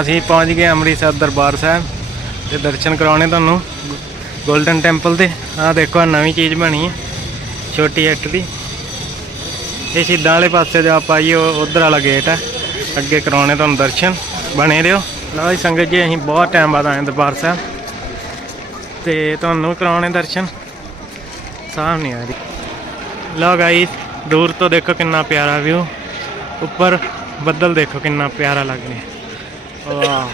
ਅਸੀਂ ਪਹੁੰਚ ਗਏ ਅੰਮ੍ਰਿਤਸਰ ਦਰਬਾਰ ਸਾਹਿਬ ਤੇ ਦਰਸ਼ਨ ਕਰਾਉਣੇ ਤੁਹਾਨੂੰ। ਗੋਲਡਨ ਟੈਂਪਲ ਦੇ ਆਹ ਦੇਖੋ, ਆਹ ਨਵੀਂ ਚੀਜ਼ ਬਣੀ ਹੈ, ਛੋਟੀ ਇੱਟ ਦੀ। ਇਹ ਸਿੱਧਾਂ ਵਾਲੇ ਪਾਸੇ ਜੋ ਆਪਾਂ ਆਈਏ, ਉਹ ਉਧਰ ਵਾਲਾ ਗੇਟ ਹੈ ਅੱਗੇ ਕਰਾਉਣੇ ਤੁਹਾਨੂੰ ਦਰਸ਼ਨ। ਬਣੇ ਰਹੋ। ਲਓ ਸੰਗਤ ਜੀ, ਅਸੀਂ ਬਹੁਤ ਟਾਈਮ ਬਾਅਦ ਆਏ ਦਰਬਾਰ ਸਾਹਿਬ। ਤੇ ਤੁਹਾਨੂੰ ਕਰਾਉਣੇ ਦਰਸ਼ਨ। ਸਾਹਮਣੇ ਆ ਰਹੀ। ਲਓ ਗਾਈਸ ਦੂਰ ਤੋਂ ਦੇਖੋ ਕਿੰਨਾ ਪਿਆਰਾ ਵਿਊ ਉੱਪਰ ਬੱਦਲ ਦੇਖੋ ਕਿੰਨਾ ਪਿਆਰਾ ਲੱਗ ਰਿਹਾ। ਵਾਹ।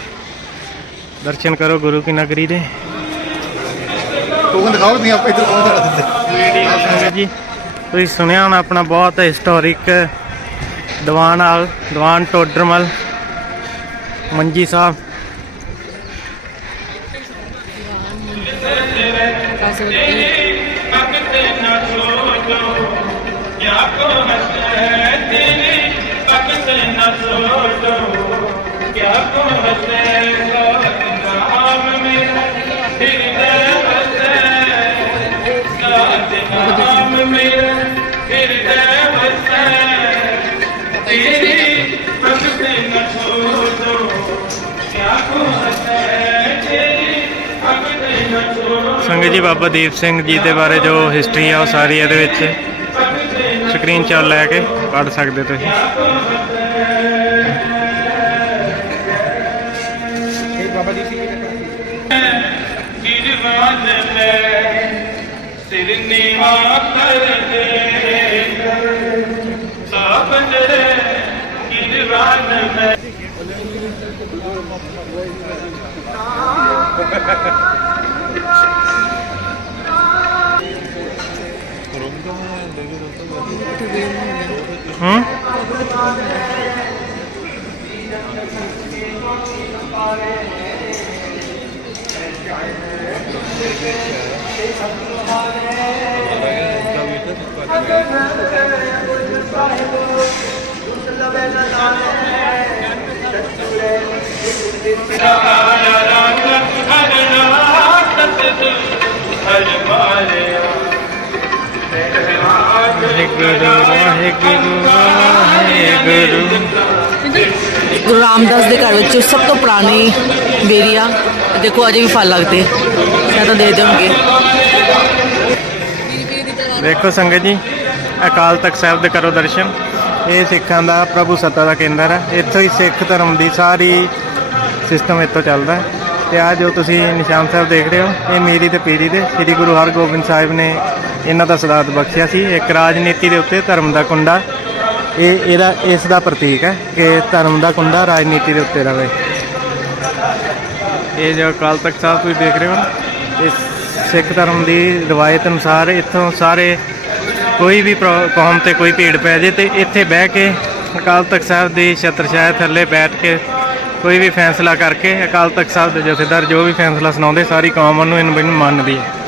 ਦਰਸ਼ਨ ਕਰੋ ਗੁਰੂ ਕੀ ਨਗਰੀ ਦੇ। ਦਿਖਾਓ ਤੁਸੀਂ ਆਪਾਂ ਇੱਧਰ ਪਹੁੰਚ ਜੀ ਤੁਸੀਂ ਸੁਣਿਆ ਹੋਣਾ ਆਪਣਾ ਬਹੁਤ ਹਿਸਟੋਰਿਕ ਦੀਵਾਨ ਹਾਲ ਦੀਵਾਨ ਟੋਡਰਮਲ ਮੰਜੀ ਸਾਹਿਬ। ਸੰਗਤ ਜੀ ਬਾਬਾ ਦੀਪ ਸਿੰਘ ਜੀ ਦੇ ਬਾਰੇ ਜੋ ਹਿਸਟਰੀ ਆ ਉਹ ਸਾਰੀ ਇਹਦੇ ਵਿੱਚ ਸਕਰੀਨ ਸ਼ਾਟ ਲੈ ਕੇ ਪੜ੍ਹ ਸਕਦੇ ਤੁਸੀਂ। ਬਾਬਾ ਜੀ ਸੀ? ਗਿਰਵਾਨ ਲੈ ਸਿਰ ਨੀਵਾ ਕਰ ਦੇ। ਸਾਬਨ ਗਿਰਵਾਨ ਲੈ ਹੂੰ। ਵਾਹਿਗੁਰੂ ਵਾਹਿਗੁਰੂ ਵਾਹਿਗੁਰੂ ਗੁਰੂ ਰਾਮਦਾਸ ਦੇ ਘਰ ਵਿੱਚ ਸਭ ਤੋਂ ਪੁਰਾਣੀ ਬੇਰੀਆ। ਦੇਖੋ, ਅਜੇ ਵੀ ਫਲ ਲੱਗਦੇ। ਮੈਂ ਤਾਂ ਦੇ ਦੇਵਾਂਗੇ। ਦੇਖੋ ਸੰਗਤ ਜੀ, ਅਕਾਲ ਤਖਤ ਸਾਹਿਬ ਦੇ ਕਰੋ ਦਰਸ਼ਨ। ਇਹ ਸਿੱਖਾਂ ਦਾ ਪ੍ਰਭੂ ਸੱਤਾ ਦਾ ਕੇਂਦਰ ਹੈ। ਇੱਥੋਂ ਹੀ ਸਿੱਖ ਧਰਮ ਦੀ ਸਾਰੀ ਸਿਸਟਮ ਇੱਥੋਂ ਚੱਲਦਾ ਹੈ। ਤੇ ਆ ਜੋ ਤੁਸੀਂ ਨਿਸ਼ਾਨ ਸਾਹਿਬ ਦੇਖ ਰਹੇ ਹੋ ਇਹ ਮੇਰੀ ਤੇ ਪੀੜੀ ਦੇ। ਸ੍ਰੀ ਗੁਰੂ ਹਰਗੋਬਿੰਦ ਸਾਹਿਬ ਨੇ ਇਹਨਾਂ ਦਾ ਸਦਾਤ ਬਖਸ਼ਿਆ ਸੀ। ਇੱਕ ਰਾਜਨੀਤੀ ਦੇ ਉੱਤੇ ਧਰਮ ਦਾ ਕੁੰਡਾ। ਇਹ ਇਹਦਾ ਇਸ ਦਾ ਪ੍ਰਤੀਕ ਹੈ ਕਿ ਧਰਮ ਦਾ ਕੁੰਡਾ ਰਾਜਨੀਤੀ ਦੇ ਉੱਤੇ ਰਵੇ। ਇਹ ਜੋ ਅਕਾਲ ਤਖਤ ਸਾਹਿਬ ਤੁਸੀਂ ਦੇਖ ਰਹੇ ਹੋ ਨਾ, ਇਹ ਸਿੱਖ ਧਰਮ ਦੀ ਰਵਾਇਤ ਅਨੁਸਾਰ ਇੱਥੋਂ ਸਾਰੇ ਕੋਈ ਵੀ ਪ੍ਰੋ- ਕੌਮ ਤੇ ਕੋਈ ਭੀੜ ਪੈ ਜੇ ਤੇ ਇੱਥੇ ਬਹਿ ਕੇ ਅਕਾਲ ਤਖਤ ਸਾਹਿਬ ਦੀ ਛਤਰਛਾਇਆ ਥੱਲੇ ਬੈਠ ਕੇ ਕੋਈ ਵੀ ਫੈਸਲਾ ਕਰਕੇ ਅਕਾਲ ਤਖਤ ਸਾਹਿਬ ਦੇ ਜਥੇਦਾਰ ਜੋ ਵੀ ਫੈਸਲਾ ਸੁਣਾਉਂਦੇ, ਸਾਰੀ ਕੌਮ ਉਹਨੂੰ ਇਹਨੂੰ ਇਹਨੂੰ ਮੰਨਦੀ ਹੈ।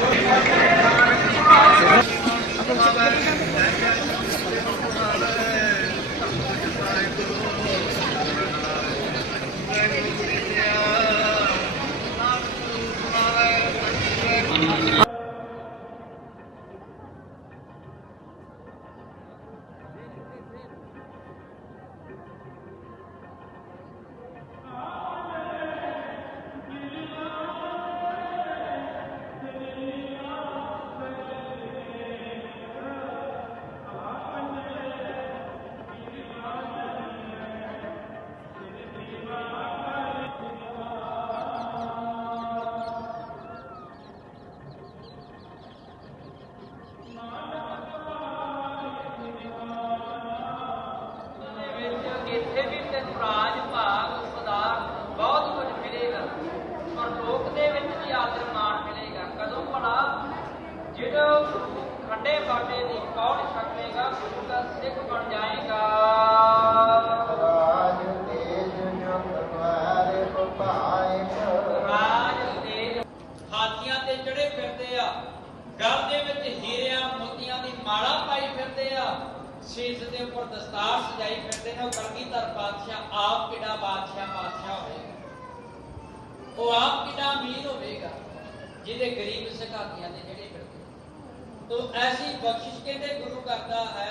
ਗਲ ਦੇ ਵਿੱਚ ਹੀਰਿਆਂ ਮੋਤੀਆਂ ਦੀ ਮਾਲਾ ਪਾਈ ਫਿਰਦੇ ਆ। ਸ਼ੀਸ਼ ਦੇ ਉੱਪਰ ਦਸਤਾਰ ਸਜਾਈ ਫਿਰਦੇ ਨੇ। ਉਹ ਕਲਗੀਧਰ ਬਾਦਸ਼ਾਹ, ਆਪ ਕਿਹੜਾ ਬਾਦਸ਼ਾਹ ਬਾਦਸ਼ਾਹ ਹੋਵੇਗਾ ਉਹ ਆਪ ਕਿਹੜਾ ਅਮੀਰ ਹੋਵੇਗਾ? ਜਿਹਦੇ ਗਰੀਬ ਸਿੱਖ ਹਾਥੀਆਂ ਤੇ ਫਿਰਦੇ ਤੋ ਐਸੀ ਬਖਸ਼ਿਸ਼ ਕਹਿੰਦੇ ਗੁਰੂ ਕਰਦਾ ਹੈ?